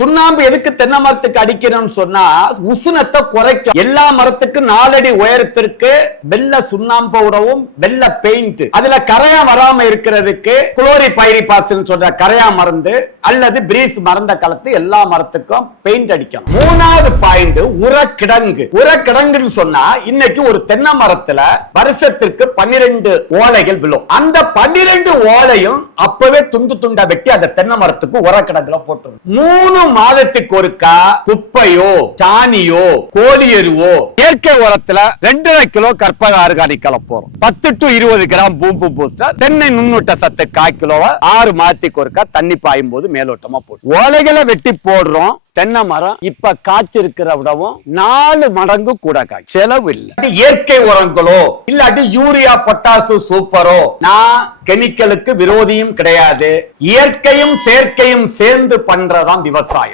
சுண்ணாம்பு எதுக்கு தென்னை மரத்துக்கு அடிக்கணும்னு சொன்னா உஷ்ணத்தை குறைக்கும். எல்லா மரத்துக்கும் 4 அடி உயரத்திற்கு வெள்ளை சுண்ணாம்புடவும் வெள்ளை பெயிண்ட், அதுல கரையா வராம இருக்கிறதுக்கு குளோரிபைரிபாஸ் சொல்ற கரையா மருந்து அல்லது பிரீஸ் மருந்த கலந்து எல்லா மரத்துக்கும் பெயிண்ட் அடிக்கணும். 3வது பாயிண்ட் உரக்கிடங்கு. உரக்கிடங்குன்னு சொன்னா இன்னைக்கு ஒரு தென்னை மரத்துல வருஷத்திற்கு 12 ஓலைகள் விழும். அந்த 12 ஓலையும் அப்பவே துண்டு துண்டா வெட்டி அந்த தென்னை மரத்துக்கு உரக்கிடங்குல போட்டுரும். 3 மாதத்துக்கு ஒருக்கா குப்பையோ சாணியோ கோழி எருவோ இயற்கை உரத்துல 2.5 கிலோ கற்பக ஆர்கானிக் கலப்போம். 10 to 20 கிராம் பூம்பு பூஸ்டர், தென்னை நுண்ணூட்ட சத்து 1/4 கிலோவை 6 மாதத்துக்கு ஒருக்கா தண்ணி பாயும் போது மேலோட்டமா போட்டு ஓலைகளை வெட்டி போடுறோம். தென்னை மரம் இப்ப காய்ச்சிருக்கிற விடவும் 4 மடங்கு கூட காய், செலவு இல்லை. இயற்கை உரங்களோ இல்லாட்டி யூரியா பொட்டாசு சூப்பரோ, நான் கெமிக்கலுக்கு விரோதியும் கிடையாது. இயற்கையும் செயற்கையும் சேர்ந்து பண்றதான் விவசாயம்.